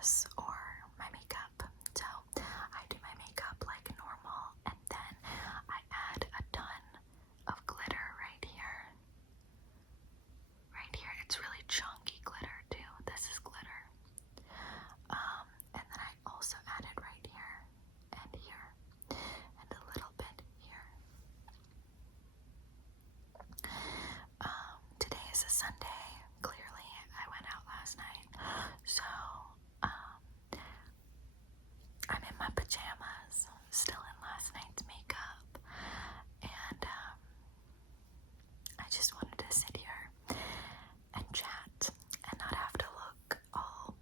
dress or my makeup. So I do my makeup like normal, and then I add a ton of glitter right here. Right here, it's really chunky glitter too. This is glitter. And then I also added right here and here and a little bit here. Today is a Sunday. Clearly, I went out last night, so I'm in my pajamas, still in last night's makeup, and I just wanted to sit here and chat and not have to look all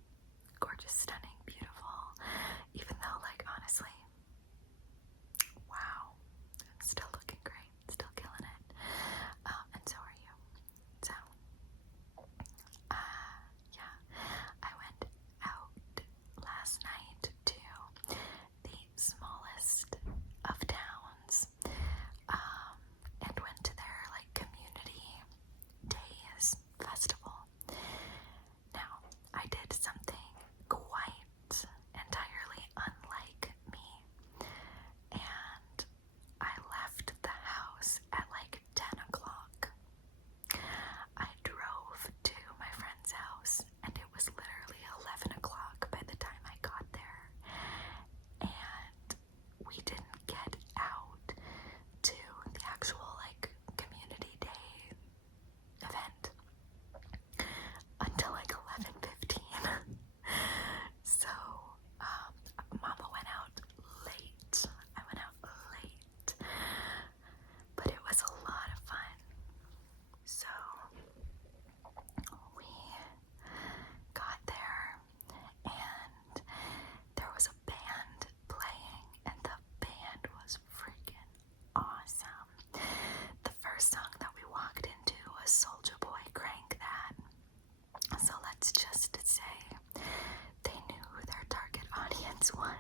gorgeous, stunning, beautiful, even though, like, honestly, wow, I'm still looking great, still killing it, and so are you. So yeah, I went out last night to the smallest of towns, and went to their like community days festival. Now, I did something quite entirely unlike me, and I left the house at like 10 o'clock. I drove to my friend's house, and it was literally 11 o'clock by the time I got there, and we didn't get out to the actual like community day event until like 11:15. So Mama went out late. I went out late, but it was a lot of fun. So we got there, and there was a band playing, and the band was freaking awesome. The first song that we walked into was Soulja Boy, Crank That. So let's just say they knew who their target audience was.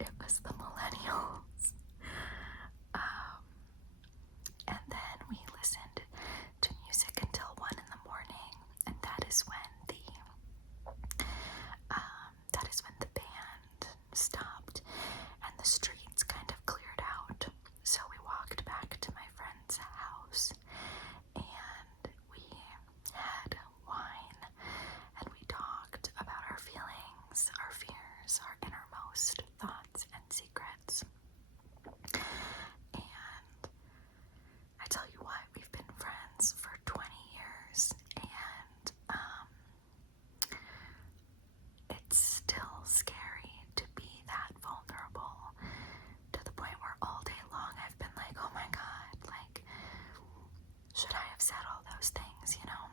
It was the millennials. And then we listened to music until 1 in the morning, and that is when the band stopped and the streets kind of cleared out. So we walked back to my friend's house, and we had wine, and we talked about our feelings, our fears, our innermost thoughts and secrets. And I tell you what, we've been friends for 20 years, and it's still scary to be that vulnerable, to the point where all day long I've been like, oh my God, like, should I have said all those things, you know?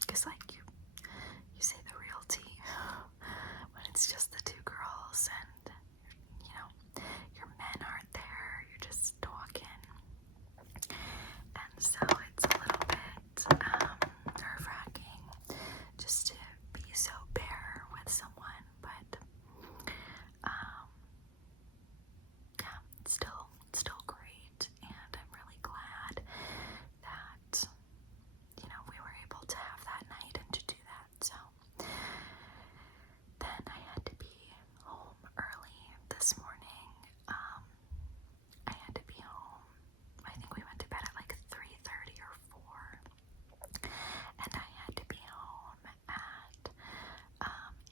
Because like you say the real tea when it's just the two girls, and you know, your men aren't there, you're just talking. And so it's a little bit nerve-wracking just to be so bare with someone, but yeah, it's still great, and I'm really glad that, you know, we were able to have that night and to do that. So then I had to be home early this morning. I had to be home, I think we went to bed at like 3:30 or 4, and I had to be home at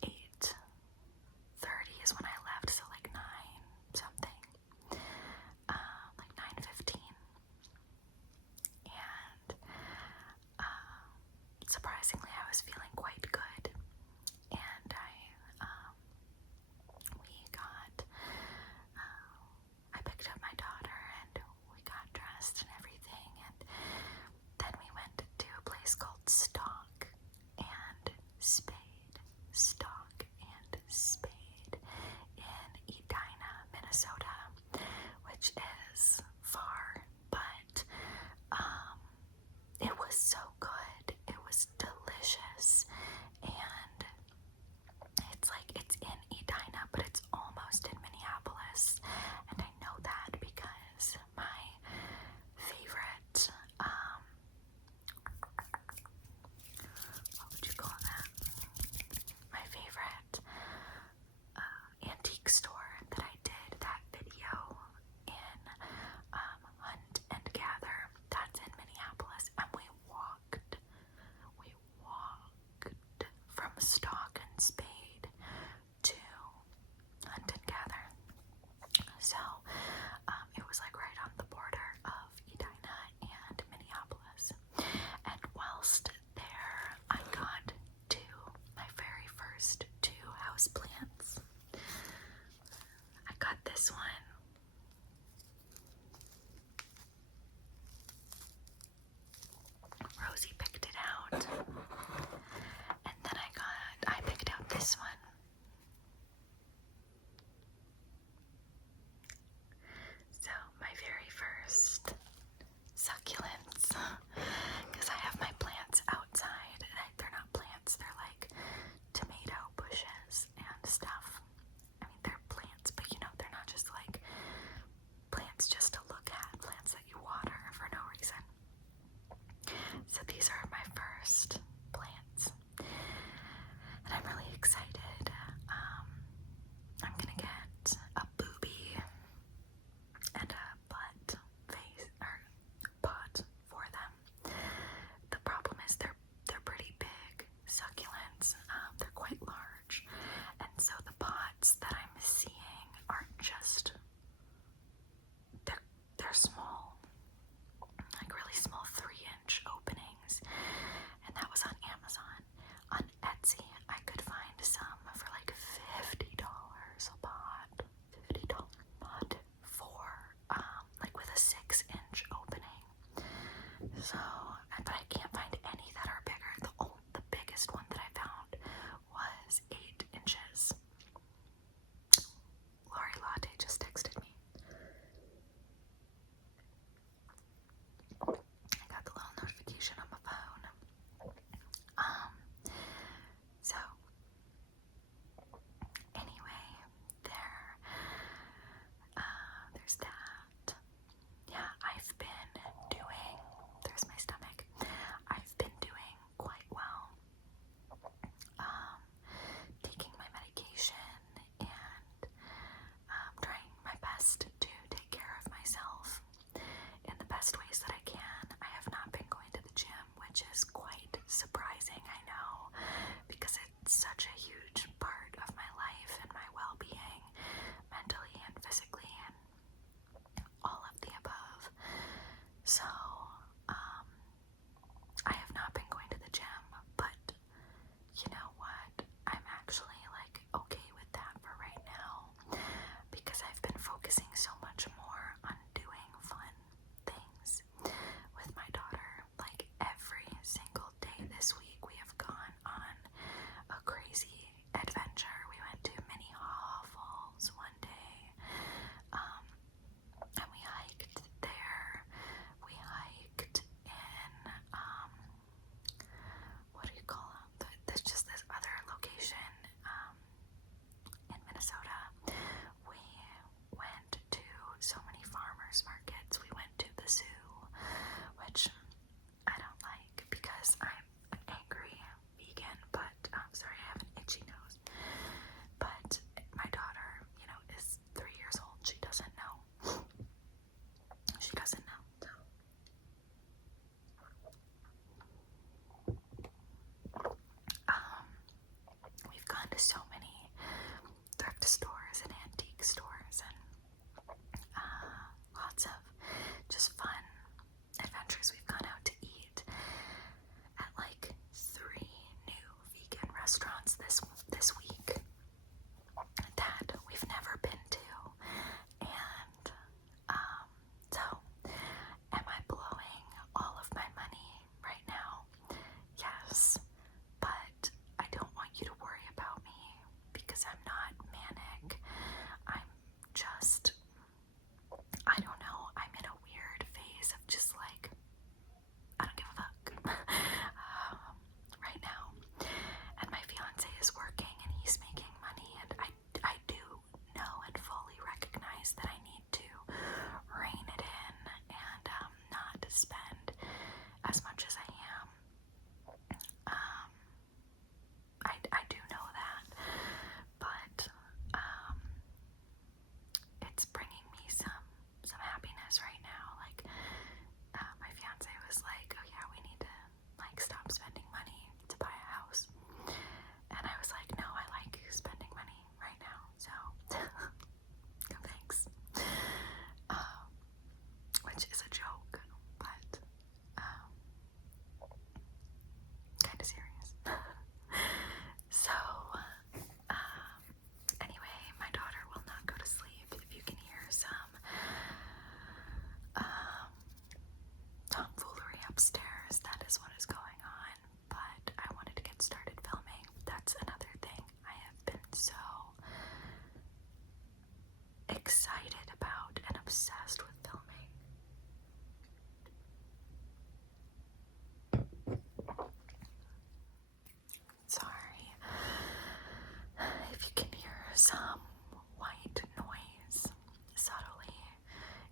8:30 is when I left, so like 9 something, like 9:15, and surprisingly I was feeling quite good, and I picked up my daughter, and we got dressed and everything, and then we went to a place called Stock and Spade in Edina, Minnesota, which is far, but it was so good. It was delicious, and it's in Edina, but it's almost in Minneapolis, and I know that because my favorite, what would you call that? My favorite So, but I can't find any that are bigger. The biggest one that I found was 8 inches. Lori Latte just texted me. I got the little notification on my phone. So anyway, there's that. Yeah, I've been doing, there's my stomach. I've been doing quite well. Taking my medication and trying my best to take care of myself in the best ways that I can. I have not been going to the gym, which is quite surprising, I know, because it's such a huge part of my life and my well-being, mentally and physically and all of the above. So, I have not been going to the gym, but you know what? I'm actually like okay with that for right now because I've been focusing so much more on doing fun things with my daughter. Like every single day this week we have gone on a crazy adventure. We went to Minnehaha Falls one day, and we hiked there. We hiked in, what do you call it? There's just this other location, in Minnesota. We went to so many farmers markets. We went to the zoo, which I don't like because I'm an angry vegan, but I'm sorry, I have an itchy nose. But my daughter, you know, is 3 years old. She doesn't know. She doesn't know. We've gone to so many thrift stores and antique stores and lots of just fun adventures. We've gone out to eat at like 3 new vegan restaurants this week that we've never been to. And so am I blowing all of my money right now? Yes, but I don't want you to worry about me because I'm not manic. I'm just, I don't know, I'm in a weird phase of just like, I don't give a fuck right now. And my fiance is working and he's making money, and I do know and fully recognize that I need to rein it in and not spend as much as I am. I do know that, but it's bringing me some happiness right now. Like my fiance was like, oh yeah, we need to like stop spending money to buy a house, and I was like, no, I like spending money right now, so no thanks. Which is a joke, but kind of serious. So anyway, my daughter will not go to sleep. If you can hear some tomfoolery upstairs, that is what is going on. But I wanted to get started filming. That's another thing I have been so excited about and obsessed with filming. Sorry if you can hear some white noise subtly.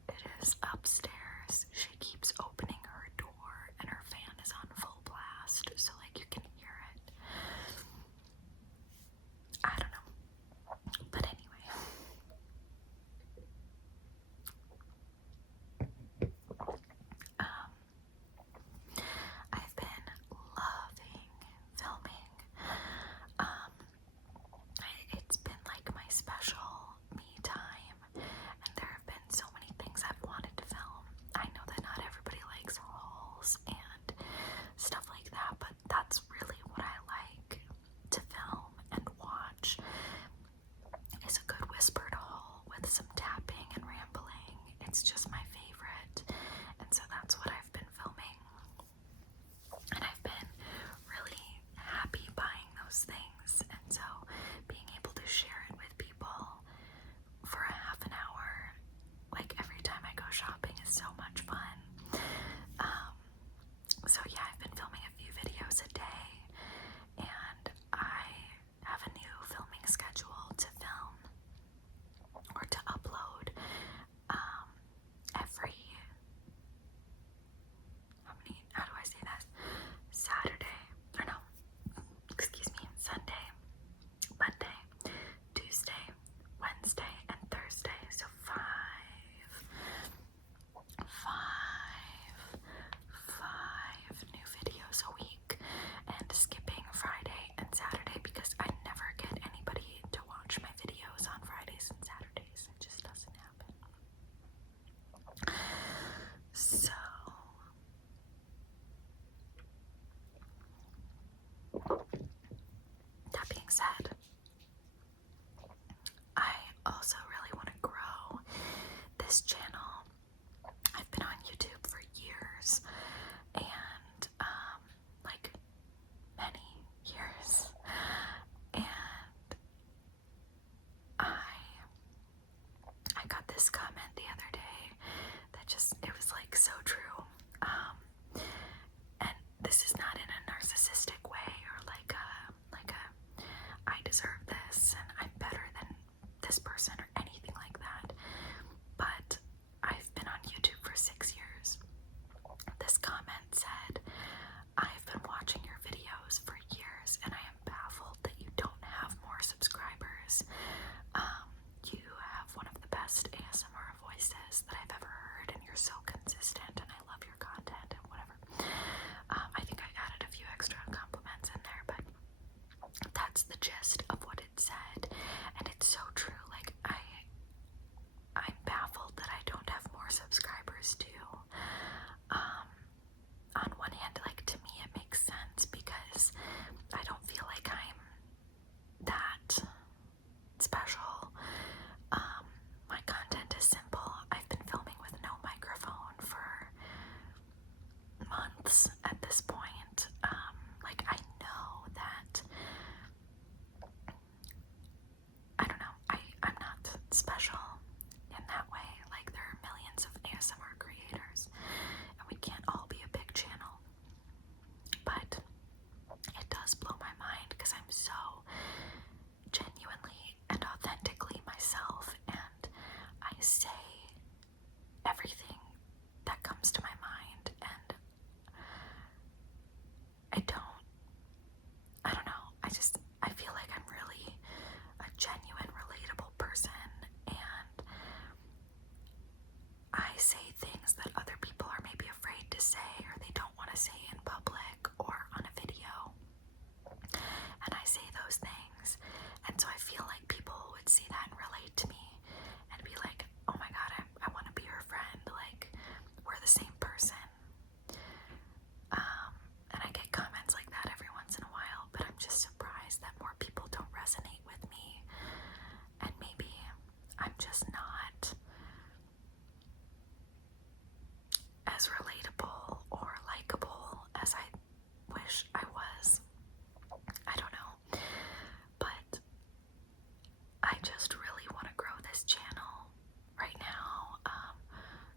It is upstairs. She keeps opening her door and her fan is on full blast, so like you can hear it. I don't know. But anyway. I've been loving filming. It's been like my special me time, and there have been so many things I've wanted to film. I know that not everybody likes hauls and stuff like that, but that's really what I like to film and watch, is a good whispered haul with some tapping and rambling. It's just my favorite, and so that's what I've been filming. said, I also really want to grow this channel. I've been on YouTube for years, and like many years, and I got this comment the other day that just, it was like so true. And this is not in a narcissistic way or like a I deserve this and I'm better than this person or anything like that. But I've been on YouTube for 6 years. This comment said, I've been watching your videos for years and I am baffled that you don't have more subscribers. You have one of the best ASMR voices that I've ever heard, and you're so consistent, and I love your content and whatever. I think I added a few extra compliments in there, but that's the gist of what it said, and it's so true. Like, I'm baffled that I don't have more subscribers too. On one hand, like, to me it makes sense because I don't feel like I'm that special. My content is simple. I've been filming with no microphone for months at this point. Like, I know that, I don't know, I'm not special in that way. Like, there are millions of ASMR creators, and we can't all be a big channel. But it does blow my mind because I'm so genuinely and authentically myself, and I say everything that comes to my mind, and I don't know, I feel like I'm really a genuine, relatable person, and I say things that other people are maybe afraid to say, or they don't want to say in public or on a video, and I say those things, and so I feel like people would see that and relate to me and be like, oh my god, I want to be your friend, like, we're the same person. And I get comments like that every once in a while, but I'm just surprised that more people don't resonate with me, and maybe I'm just not as relatable or likable as I wish I was. I don't know, but I just really want to grow this channel right now.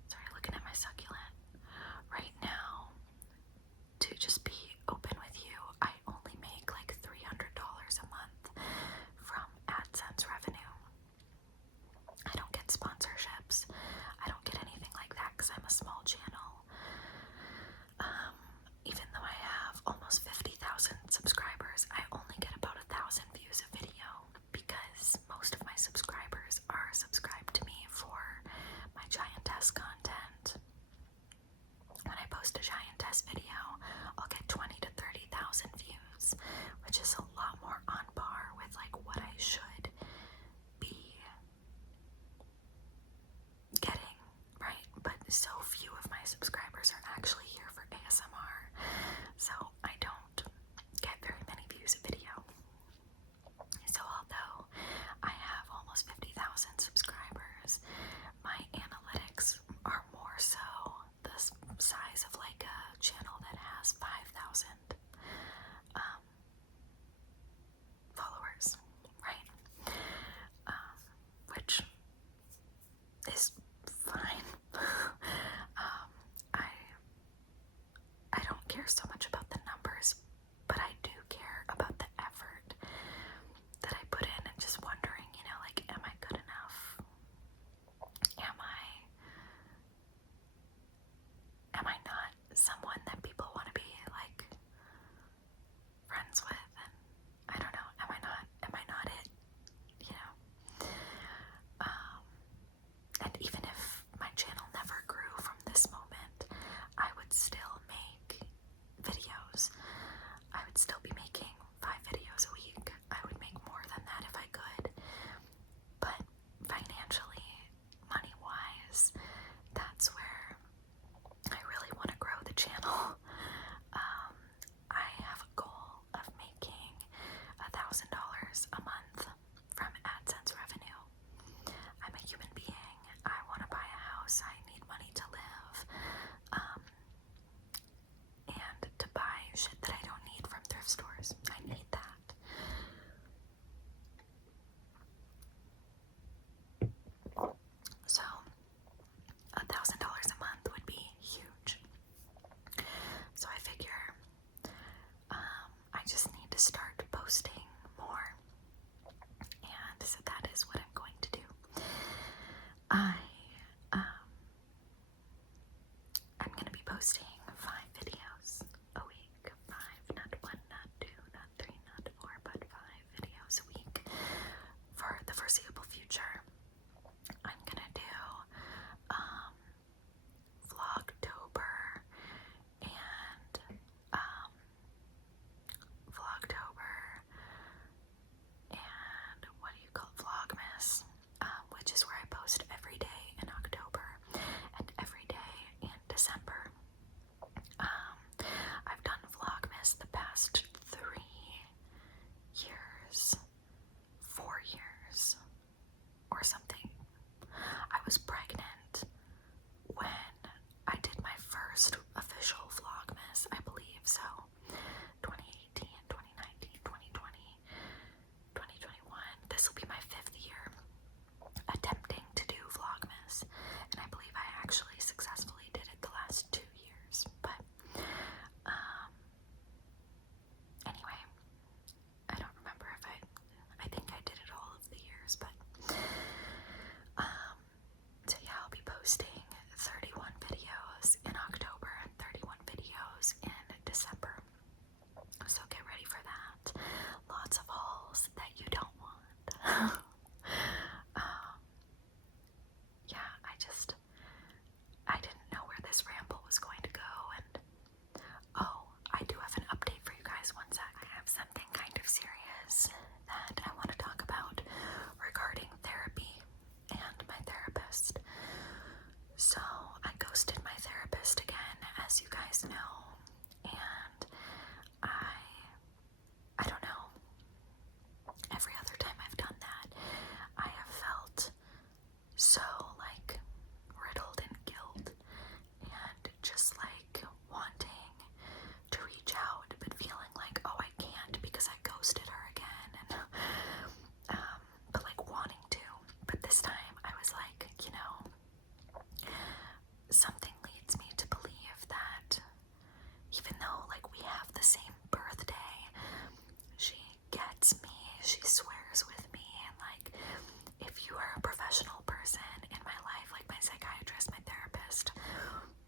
Sorry, looking at my succulent. Right now, to just be open with you, I only make like $300 a month from AdSense revenue. I don't get sponsorships. I don't get anything like that because I'm a small channel. Even though I have almost 50,000 subscribers, I only get about 1,000 views a video because most of my subscribers are subscribed to me for my giantess content. When I post a giantess video, I'll get 20,000 to 30,000 views, which is a lot more on par with like what I should be getting, right? But so few of my subscribers are actually here for ASMR, so I don't get very many views a video. So although I have almost 50,000 subscribers, my analytics are more so the size of like a channel that has 5,000 followers, right? Which is fine. I don't care so much about the numbers, but I do care about the effort that I put in, and just wondering, you know, like, am I good enough? Am I not someone that people want to be like friends with? And I don't know, am I not it? You know? And even if my channel never grew from this moment, I would still make videos shit that I don't need from thrift stores. I need that. So $1,000 a month would be huge. So I figure I just need to start posting more, and so that is what I'm going to do. I'm going to be posting 5 videos a week. 5, not 1, not 2, not 3, not 4, but 5 videos a week for the foreseeable future. I'm going to do Vlogtober and Vlogtober and what do you call it? Vlogmas, which is where I post every day in October and every day in December. I've done Vlogmas the past 3 years, 4 years, or something. I was pregnant when I did my first official Vlogmas, I believe, so 2018, 2019, 2020, 2021. This will be my 5th year attempting to do Vlogmas, and I believe I actually successfully did it the last 2 years, but anyway, I don't remember if I think I did it all of the years, but so yeah, I'll be posting 31 videos in October and 31 videos in December. So get ready for that. Lots of hauls that you don't want. Yeah, I didn't know where this ramble was going to go, and oh, I do have an update for you guys. One sec. I have something kind of serious that I want to talk about regarding therapy and my therapist. So I ghosted my therapist again, as you guys know, and I don't know. Every other time I've done that, I have felt so like riddled in guilt and just like wanting to reach out, but feeling like, oh, I can't because I ghosted her again, and but like wanting to. But this time I was like, you know, something leads me to believe that even though like we have the same birthday, she gets me, she swears with me, and like if you are a professional person in my life, like my psychiatrist, my therapist,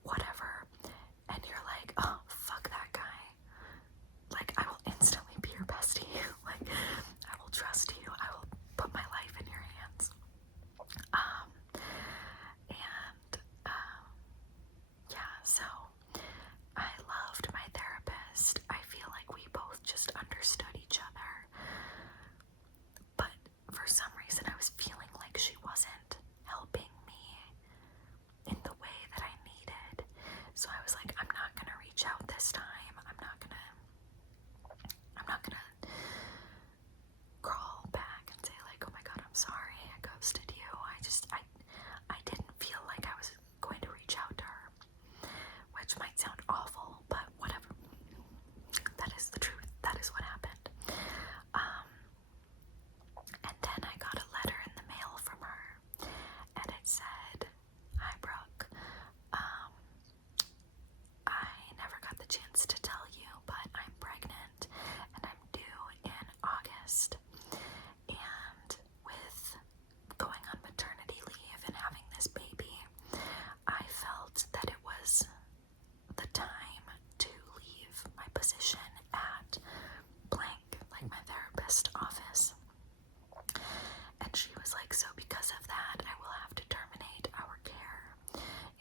whatever, and you're like, oh, fuck that guy, like I will instantly be your bestie. Like I will trust you, I will put my life in your hands. Yeah, so I loved my therapist. I feel like we both just understood each other, but for some reason I was feeling like she wasn't helping me in the way that I needed. So I was like, I'm not gonna reach out this time. I'm not gonna crawl back and say like, oh my god, I'm sorry, I ghosted you. I didn't feel like I was going to reach out to her, which might sound awful, but whatever. That is the truth. That is what happened. And then I got a letter in the mail from her, and it said, hi Brooke, I never got the chance to tell you, but I'm pregnant and I'm due in August. And with going on maternity leave and having this baby, I felt that it was the time to leave my position at blank, like my therapist office. And she was like, so because of that, I will have to terminate our care.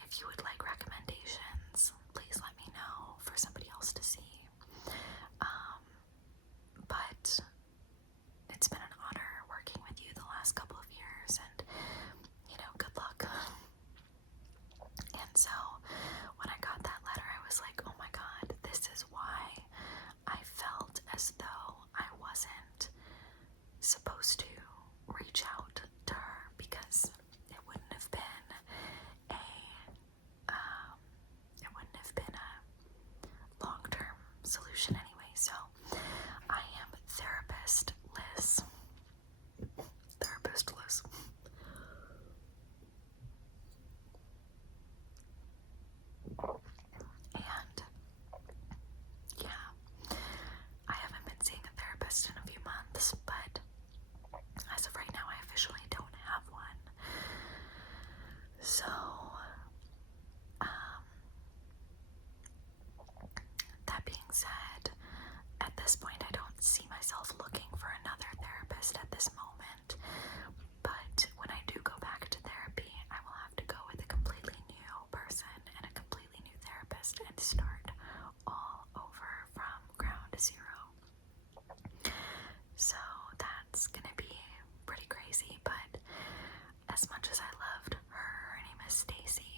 If you would like recommendations, please let me know for somebody else to see. But it's been an honor working with you the last couple of years, and you know, good luck. And so when I got that letter, I was like, oh my god, this is why I felt as though I wasn't supposed to reach out to her, because it wouldn't have been a long-term solution anyway. So I am therapist Liz. Therapist Liz. And yeah, I haven't been seeing a therapist in a few months, but as of right now, I officially don't have one. So, that being said, at this point, I don't see myself looking for another therapist at this moment. But when I do go back to therapy, I will have to go with a completely new person and a completely new therapist and start all over from ground zero. So that's gonna be pretty crazy, but as much as I loved her name is Stacy,